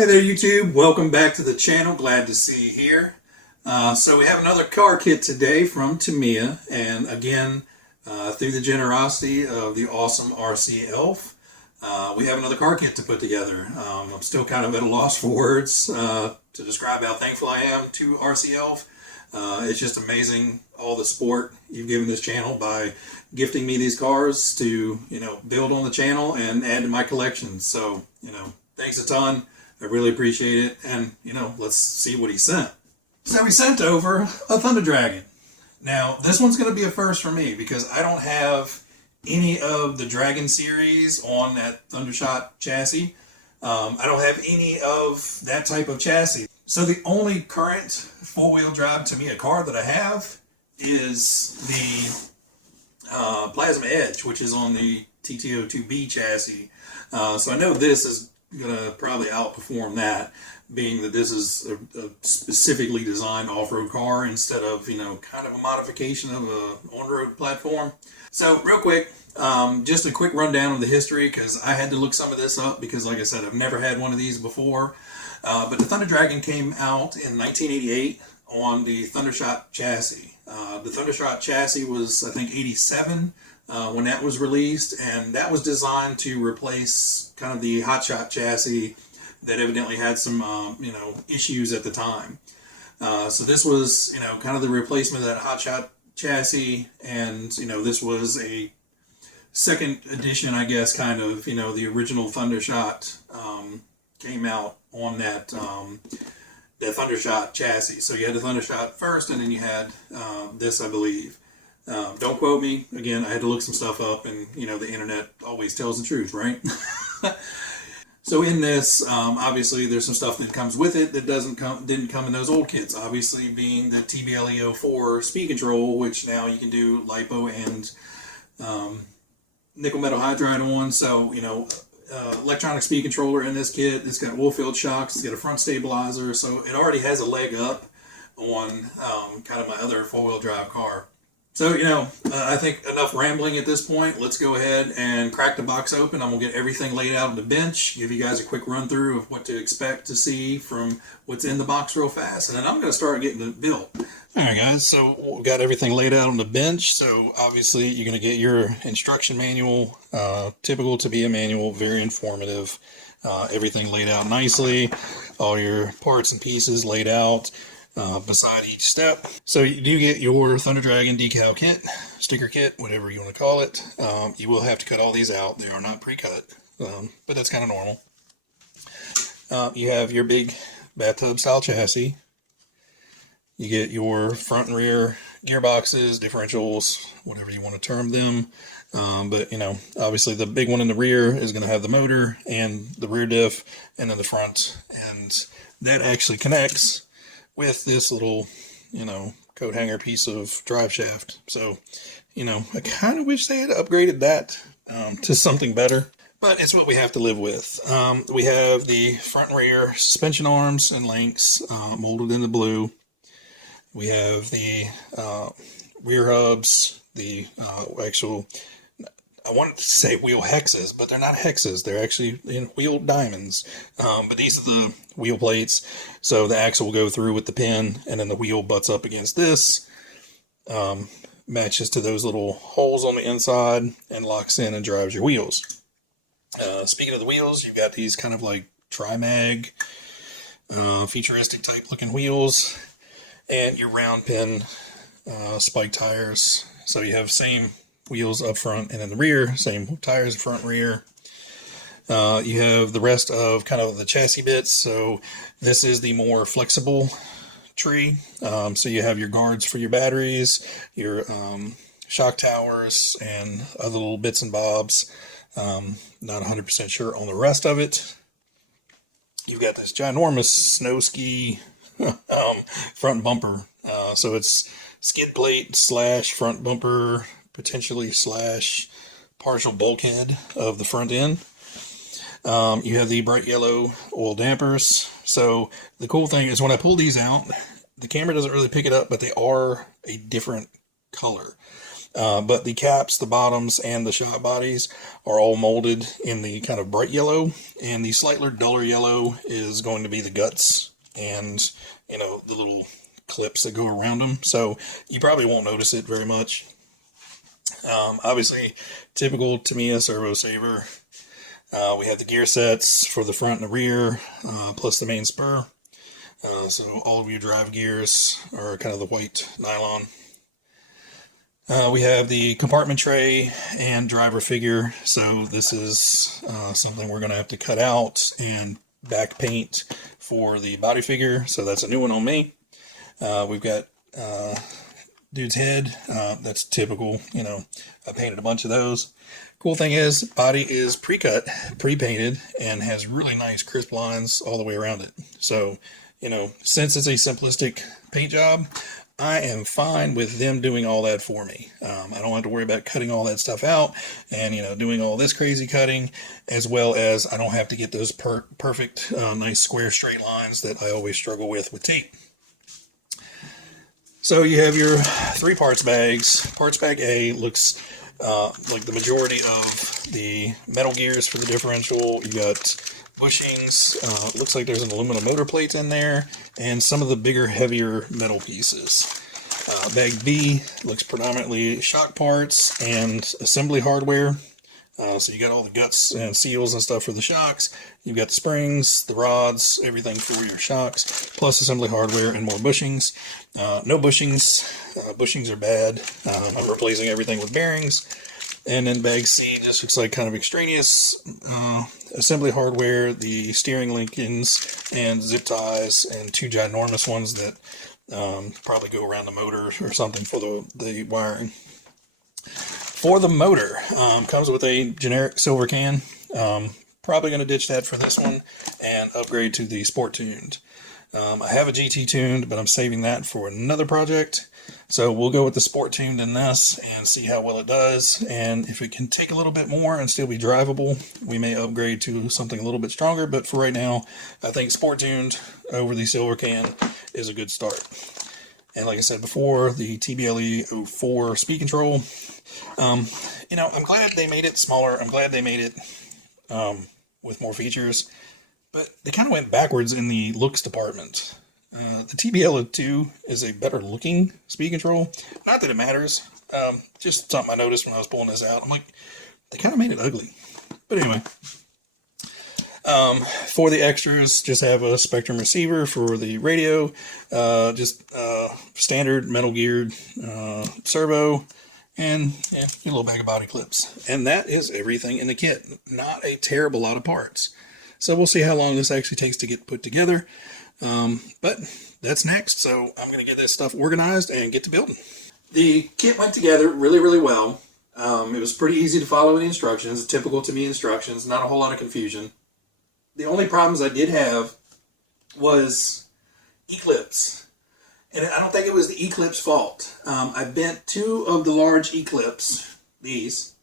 Hey there YouTube, welcome back to the channel, glad to see you here. So we have another car kit today from Tamiya, and again, through the generosity of the awesome RC Elf, we have another car kit to put together. I'm still kind of at a loss for words to describe how thankful I am to RC Elf. It's just amazing all the support you've given this channel by gifting me these cars to, build on the channel and add to my collection. So, thanks a ton. I really appreciate it. And, let's see what he sent. So he sent over a Thunder Dragon. Now, this one's going to be a first for me because I don't have any of the Dragon series on that Thundershot chassis. I don't have any of that type of chassis. So the only current four-wheel drive Tamiya car that I have is the Plasma Edge, which is on the TTO2B chassis. So I know this is going to probably outperform that, being that this is a specifically designed off-road car instead of, kind of a modification of a on-road platform. So real quick, just a quick rundown of the history, because I had to look some of this up because, like I said, I've never had one of these before. But the Thunder Dragon came out in 1988 on the Thundershot chassis. The Thundershot chassis was, I think, 87 when that was released, and that was designed to replace kind of the Hotshot chassis that evidently had some, issues at the time. So this was, kind of the replacement of that Hotshot chassis, and, this was a second edition, I guess, kind of, the original Thundershot came out on that Thundershot chassis. So you had the Thundershot first, and then you had this, I believe. Don't quote me. Again, I had to look some stuff up, and the internet always tells the truth, right? So in this, obviously, there's some stuff that comes with it that didn't come in those old kits. Obviously, being the TBLEO4 speed control, which now you can do LiPo and nickel metal hydride on. So electronic speed controller in this kit. It's got Woolfield shocks. It's got a front stabilizer, so it already has a leg up on kind of my other four-wheel drive car. So, I think enough rambling at this point. Let's go ahead and crack the box open. I'm going to get everything laid out on the bench, give you guys a quick run through of what to expect to see from what's in the box real fast, and then I'm going to start getting it built. Alright guys, so we've got everything laid out on the bench. So obviously you're going to get your instruction manual, typical to be a manual, very informative. Everything laid out nicely, all your parts and pieces laid out beside each step. So you do get your Thunder Dragon decal kit, sticker kit, whatever you want to call it. You will have to cut all these out. They are not pre-cut, but that's kind of normal. You have your big bathtub style chassis. You get your front and rear gearboxes, differentials, whatever you want to term them. But, obviously the big one in the rear is going to have the motor and the rear diff, and then the front. And that actually connects with this little, coat hanger piece of drive shaft. So, I kind of wish they had upgraded that to something better, but it's what we have to live with. We have the front and rear suspension arms and links molded in the blue. We have the rear hubs, the actual, I wanted to say wheel hexes, but they're not hexes. They're actually wheel diamonds. But these are the wheel plates. So the axle will go through with the pin, and then the wheel butts up against this. Matches to those little holes on the inside and locks in and drives your wheels. Speaking of the wheels, you've got these kind of like tri-mag, futuristic type looking wheels. And your round pin spike tires. So you have same wheels up front and in the rear, same tires front and rear. You have the rest of kind of the chassis bits. So this is the more flexible tree. So you have your guards for your batteries, your shock towers, and other little bits and bobs. Not 100% sure on the rest of it. You've got this ginormous snow ski front bumper. So it's skid plate / front bumper, potentially / partial bulkhead of the front end. You have the bright yellow oil dampers. So the cool thing is when I pull these out, the camera doesn't really pick it up, but they are a different color. But the caps, the bottoms, and the shock bodies are all molded in the kind of bright yellow, and the slightly duller yellow is going to be the guts and, you know, the little clips that go around them. So you probably won't notice it very much. Obviously, typical Tamiya servo saver. We have the gear sets for the front and the rear, plus the main spur. So all of your drive gears are kind of the white nylon. We have the compartment tray and driver figure. So this is something we're going to have to cut out and back paint for the body figure. So that's a new one on me. We've got dude's head. That's typical, you know, I painted a bunch of those. Cool thing is, body is pre-cut, pre-painted, and has really nice crisp lines all the way around it. So, you know, since it's a simplistic paint job, I am fine with them doing all that for me. I don't have to worry about cutting all that stuff out and, you know, doing all this crazy cutting, as well as I don't have to get those perfect, nice square straight lines that I always struggle with tape. So you have your 3 parts bags. Parts bag A looks like the majority of the metal gears for the differential. You got bushings, looks like there's an aluminum motor plate in there, and some of the bigger, heavier metal pieces. Bag B looks predominantly shock parts and assembly hardware. So you got all the guts and seals and stuff for the shocks. You've got the springs, the rods, everything for your shocks, plus assembly hardware and more bushings. No bushings. Bushings are bad. I'm replacing everything with bearings. And then bag C just looks like kind of extraneous assembly hardware, the steering links and zip ties, and 2 ginormous ones that probably go around the motor or something for the wiring. For the motor, comes with a generic silver can. Probably going to ditch that for this one and upgrade to the Sport Tuned. I have a GT Tuned, but I'm saving that for another project. So we'll go with the Sport Tuned in this and see how well it does. And if it can take a little bit more and still be drivable, we may upgrade to something a little bit stronger. But for right now, I think Sport Tuned over the silver can is a good start. And like I said before, the TBLE 04 speed control. You know, I'm glad they made it smaller. I'm glad they made it with more features. But they kind of went backwards in the looks department. The TBLE2 is a better looking speed control. Not that it matters. Just something I noticed when I was pulling this out. I'm like, they kind of made it ugly. But anyway. For the extras, just have a Spectrum receiver for the radio. Just standard metal geared servo. And yeah, a little bag of body clips. And that is everything in the kit. Not a terrible lot of parts. So we'll see how long this actually takes to get put together. But that's next. So I'm going to get this stuff organized and get to building. The kit went together really, really well. It was pretty easy to follow the instructions. Typical to me instructions. Not a whole lot of confusion. The only problems I did have was eclipse. And I don't think it was the eclipse fault. I bent 2 of the large eclipse, these,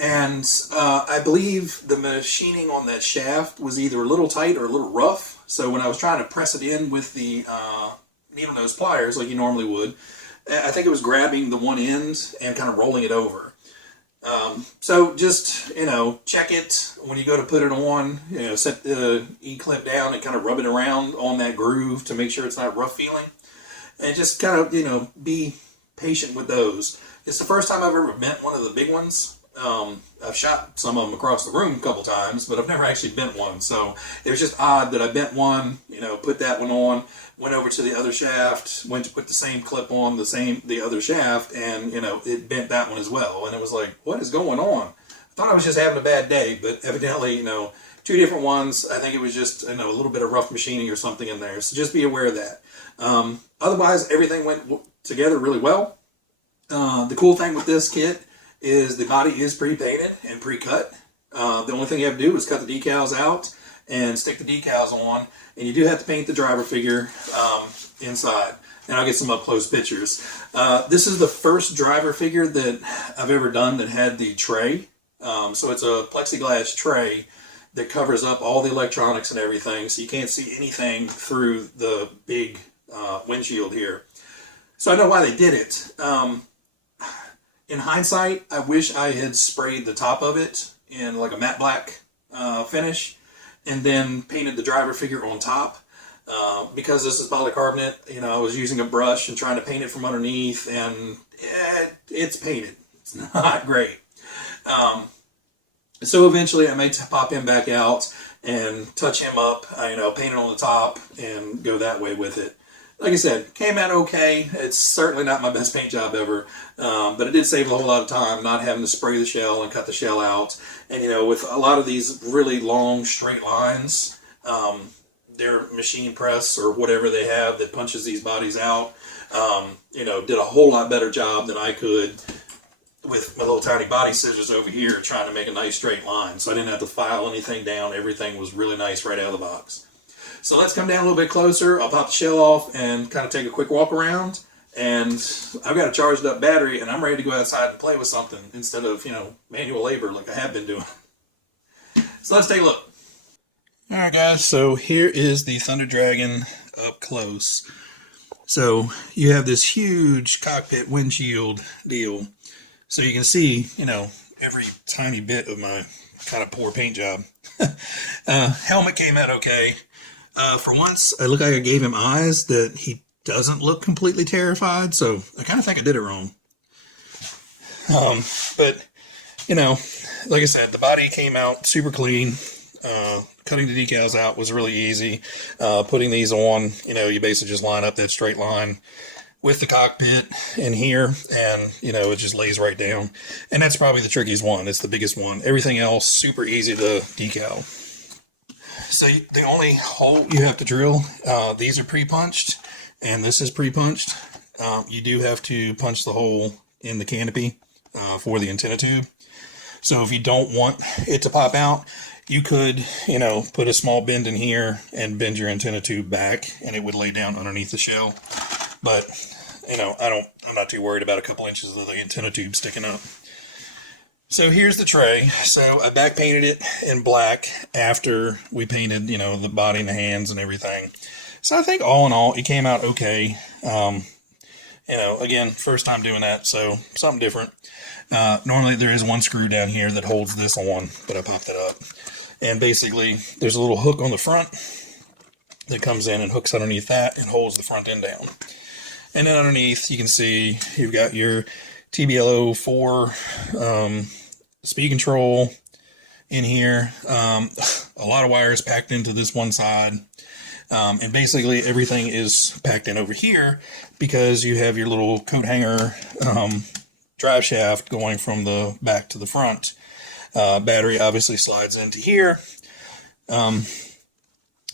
and I believe the machining on that shaft was either a little tight or a little rough. So when I was trying to press it in with the needle nose pliers like you normally would, I think it was grabbing the one end and kind of rolling it over. So just, you know, check it when you go to put it on, you know, set the E-clip down and kind of rub it around on that groove to make sure it's not rough feeling. And just kind of, you know, be patient with those. It's the first time I've ever bent one of the big ones. I've shot some of them across the room a couple times, but I've never actually bent one. So it was just odd that I bent one, you know, put that one on, went over to the other shaft, went to put the same clip on the other shaft, and, you know, it bent that one as well. And it was like, what is going on? I thought I was just having a bad day, but evidently, you know, 2 different ones. I think it was just, you know, a little bit of rough machining or something in there. So just be aware of that. Otherwise, everything went together really well. The cool thing with this kit is the body is pre-painted and pre-cut. The only thing you have to do is cut the decals out and stick the decals on. And you do have to paint the driver figure inside. And I'll get some up-close pictures. This is the first driver figure that I've ever done that had the tray. So it's a plexiglass tray that covers up all the electronics and everything, so you can't see anything through the big windshield here. So I know why they did it. In hindsight, I wish I had sprayed the top of it in like a matte black finish and then painted the driver figure on top. Because this is polycarbonate, I was using a brush and trying to paint it from underneath, and it's painted. It's not great. So eventually I may pop him back out and touch him up, paint it on the top and go that way with it. Like I said, came out okay. It's certainly not my best paint job ever, but it did save a whole lot of time not having to spray the shell and cut the shell out. And with a lot of these really long straight lines, their machine press or whatever they have that punches these bodies out, did a whole lot better job than I could with my little tiny body scissors over here trying to make a nice straight line. So I didn't have to file anything down. Everything was really nice right out of the box. So let's come down a little bit closer. I'll pop the shell off and kind of take a quick walk around. And I've got a charged up battery and I'm ready to go outside and play with something instead of, manual labor like I have been doing. So let's take a look. Alright guys, so here is the Thunder Dragon up close. So you have this huge cockpit windshield deal. So you can see, every tiny bit of my kind of poor paint job. Helmet came out okay. For once, I look like I gave him eyes that he doesn't look completely terrified, so I kind of think I did it wrong. But, like I said, the body came out super clean. Cutting the decals out was really easy. Putting these on, you basically just line up that straight line with the cockpit in here, and it just lays right down. And that's probably the trickiest one. It's the biggest one. Everything else super easy to decal. So the only hole you have to drill, these are pre-punched and this is pre-punched. You do have to punch the hole in the canopy for the antenna tube. So if you don't want it to pop out, you could, put a small bend in here and bend your antenna tube back and it would lay down underneath the shell. But, I'm not too worried about a couple inches of the antenna tube sticking up. So here's the tray. So I back painted it in black after we painted, the body and the hands and everything. So I think all in all, it came out okay. Again, first time doing that, so something different. Normally there is one screw down here that holds this on, but I popped it up. And basically, there's a little hook on the front that comes in and hooks underneath that and holds the front end down. And then underneath, you can see you've got your TBLO4 speed control in here. A lot of wires packed into this one side. And basically, everything is packed in over here because you have your little coat hanger drive shaft going from the back to the front. Battery obviously slides into here.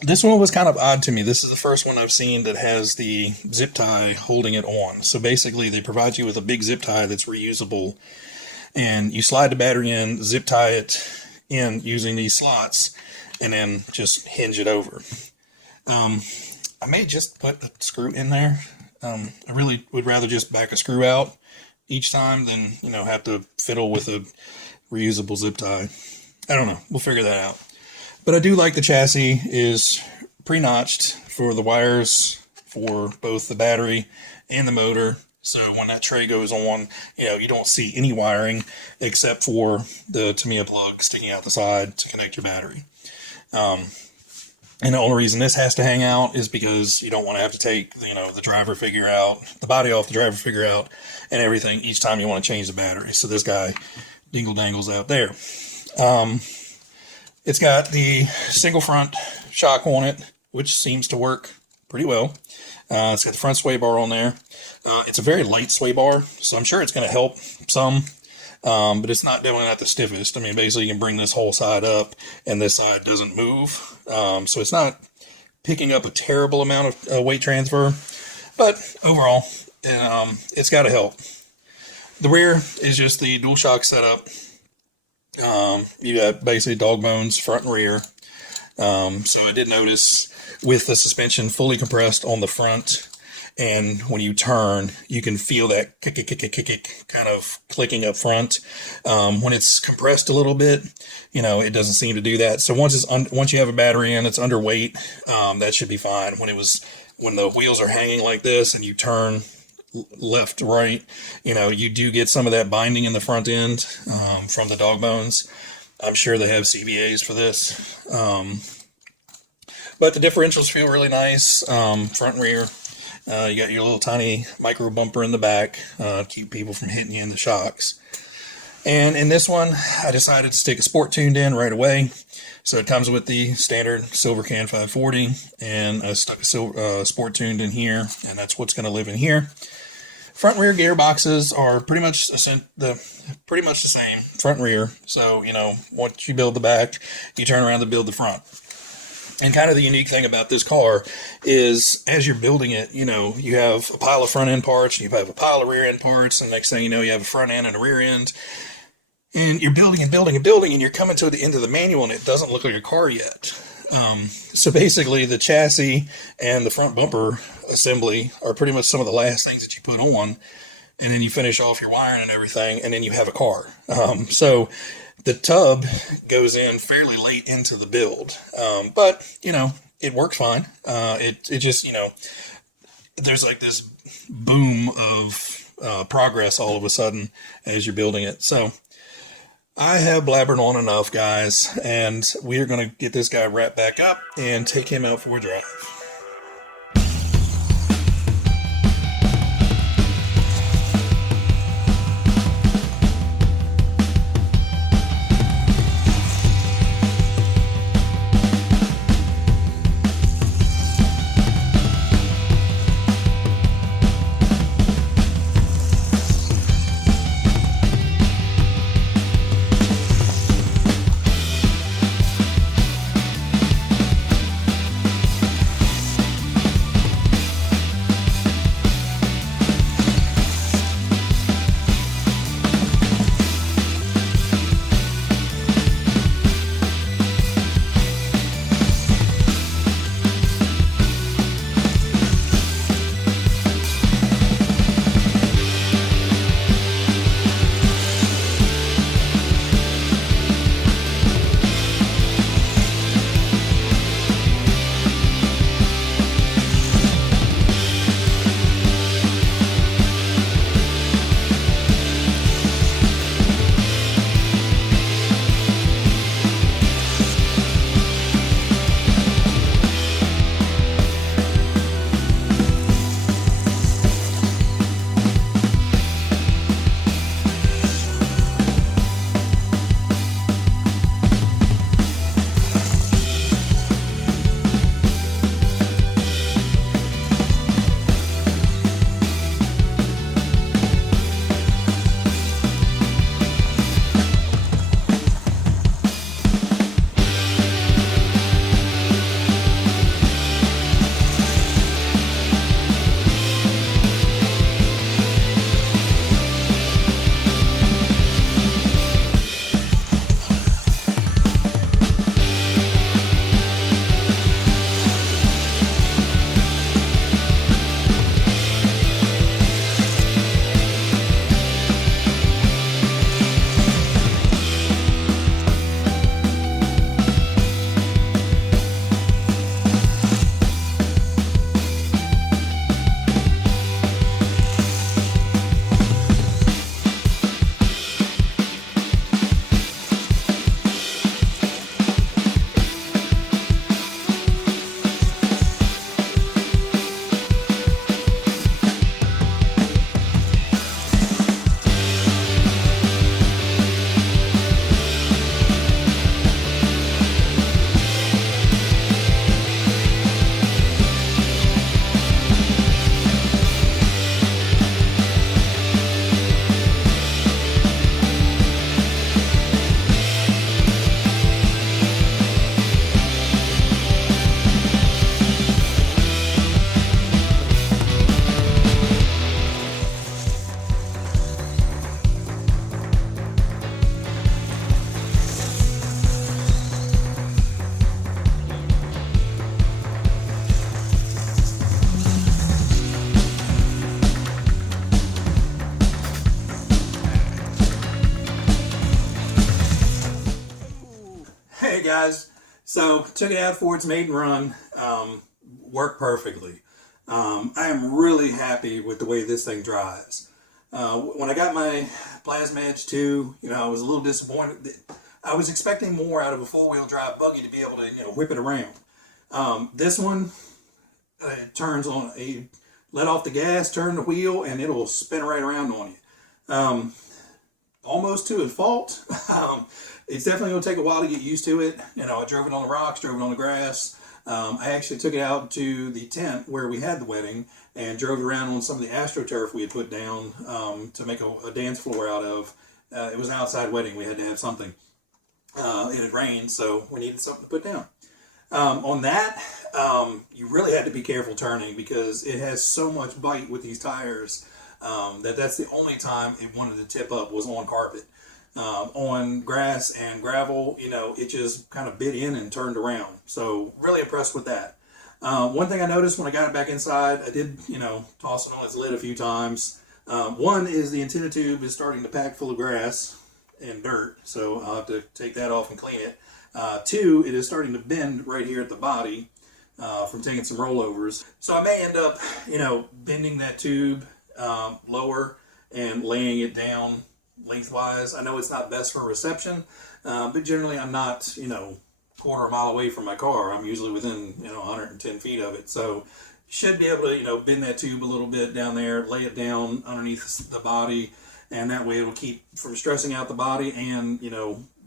This one was kind of odd to me. This is the first one I've seen that has the zip tie holding it on. So basically they provide you with a big zip tie that's reusable, and you slide the battery in, zip tie it in using these slots, and then just hinge it over. I may just put a screw in there. I really would rather just back a screw out each time than, have to fiddle with a reusable zip tie. I don't know. We'll figure that out. But I do like the chassis is pre-notched for the wires for both the battery and the motor. So when that tray goes on, you don't see any wiring except for the Tamiya plug sticking out the side to connect your battery. And the only reason this has to hang out is because you don't want to have to take, the driver figure out, the body off the driver figure out and everything each time you want to change the battery. So this guy dingle dangles out there. It's got the single front shock on it, which seems to work pretty well. It's got the front sway bar on there. It's a very light sway bar, so I'm sure it's going to help some, but it's definitely not the stiffest. I mean, basically you can bring this whole side up and this side doesn't move. So it's not picking up a terrible amount of weight transfer, but overall, it's got to help. The rear is just the dual shock setup. You got basically dog bones front and rear. So I did notice with the suspension fully compressed on the front, and when you turn, you can feel that kick kind of clicking up front. When it's compressed a little bit, it doesn't seem to do that. So once you have a battery in, it's underweight, that should be fine. When the wheels are hanging like this and you turn left, right, you do get some of that binding in the front end from the dog bones. I'm sure they have CVAs for this. But the differentials feel really nice, front and rear. You got your little tiny micro bumper in the back, keep people from hitting you in the shocks. And in this one, I decided to stick a sport tuned in right away. So it comes with the standard Silver Can 540, and I stuck a sport tuned in here, and that's what's going to live in here. Front and rear gearboxes are pretty much the same, front and rear. So, once you build the back, you turn around to build the front. And kind of the unique thing about this car is as you're building it, you have a pile of front end parts, and you have a pile of rear end parts, and next thing you know, you have a front end and a rear end. And you're building and building and building, and you're coming to the end of the manual, and it doesn't look like a car yet. So basically, the chassis and the front bumper assembly are pretty much some of the last things that you put on, and then you finish off your wiring and everything, and then you have a car. So the tub goes in fairly late into the build, but it works fine. It just there's like this boom of progress all of a sudden as you're building it. So I have blabbered on enough, guys, and we are going to get this guy wrapped back up and take him out for a drive. Hey guys, so took it out for its maiden run, worked perfectly. I am really happy with the way this thing drives. When I got my Plasma Edge 2, I was a little disappointed. I was expecting more out of a four-wheel drive buggy to be able to, whip it around. This one turns on, let off the gas, turn the wheel, and it'll spin right around on you. Almost to a fault. It's definitely going to take a while to get used to it. I drove it on the rocks, drove it on the grass. I actually took it out to the tent where we had the wedding and drove it around on some of the AstroTurf we had put down to make a dance floor out of. It was an outside wedding. We had to have something. It had rained, so we needed something to put down. On that, you really had to be careful turning because it has so much bite with these tires that's the only time it wanted to tip up was on carpet. On grass and gravel, it just kind of bit in and turned around. So really impressed with that. One thing I noticed when I got it back inside, I did, toss it on its lid a few times. One is the antenna tube is starting to pack full of grass and dirt, so I'll have to take that off and clean it. Two, it is starting to bend right here at the body from taking some rollovers. So I may end up, bending that tube lower and laying it down lengthwise. I know it's not best for reception, but generally I'm not, quarter of a mile away from my car. I'm usually within, 110 feet of it. So should be able to, bend that tube a little bit down there, lay it down underneath the body, and that way it'll keep from stressing out the body and,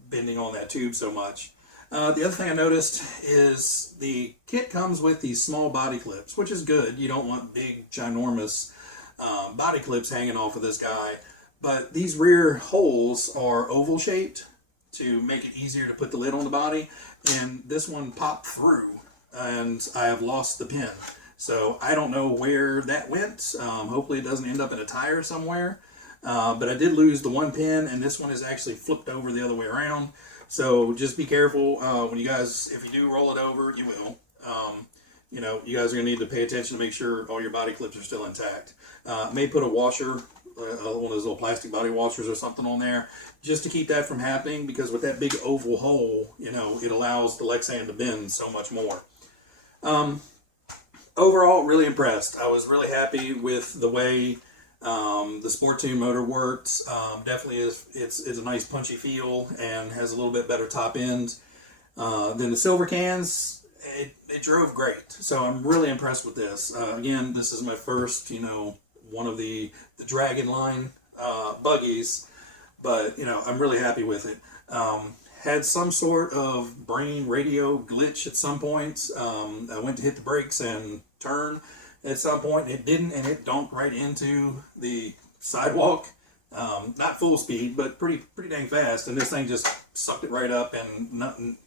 bending on that tube so much. The other thing I noticed is the kit comes with these small body clips, which is good. You don't want big, ginormous body clips hanging off of this guy. But these rear holes are oval shaped to make it easier to put the lid on the body. And this one popped through and I have lost the pin. So I don't know where that went. Hopefully it doesn't end up in a tire somewhere. But I did lose the one pin and this one is actually flipped over the other way around. So just be careful when you guys, if you do roll it over, you will. You guys are going to need to pay attention to make sure all your body clips are still intact. May put a washer, one of those little plastic body washers or something on there, just to keep that from happening, because with that big oval hole, it allows the Lexan to bend so much more. Overall, really impressed. I was really happy with the way the Sport Tune motor worked. Definitely it's a nice punchy feel and has a little bit better top end than the Silver Cans. It drove great, so I'm really impressed with this. Again, this is my first, one of the Dragon line buggies, but I'm really happy with it. Had some sort of brain radio glitch at some point. I went to hit the brakes and turn at some point. It didn't, and it dunked right into the sidewalk. Not full speed, but pretty dang fast. And this thing just sucked it right up, and nothing.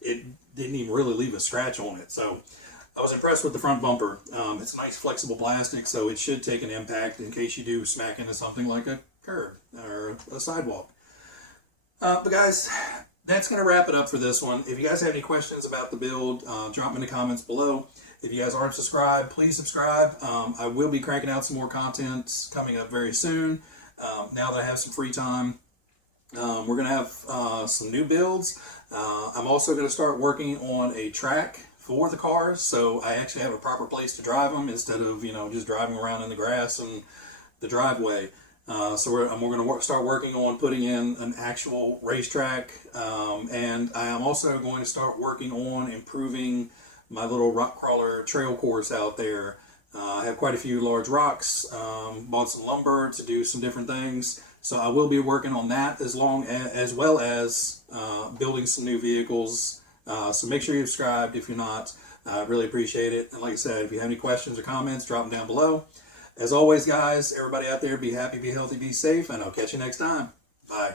It didn't even really leave a scratch on it. So I was impressed with the front bumper. It's nice flexible plastic, so it should take an impact in case you do smack into something like a curb or a sidewalk. But guys, that's going to wrap it up for this one. If you guys have any questions about the build, drop them in the comments below. If you guys aren't subscribed, please subscribe. I will be cranking out some more content coming up very soon. Now that I have some free time, we're going to have some new builds. I'm also going to start working on a track for the cars, so I actually have a proper place to drive them instead of just driving around in the grass and the driveway. So we're going to start working on putting in an actual racetrack, and I am also going to start working on improving my little rock crawler trail course out there. I have quite a few large rocks, bought some lumber to do some different things, so I will be working on that as well as building some new vehicles. So make sure you're subscribed if you're not. I really appreciate it. And like I said, if you have any questions or comments, drop them down below. As always, guys, everybody out there, be happy, be healthy, be safe, and I'll catch you next time. Bye.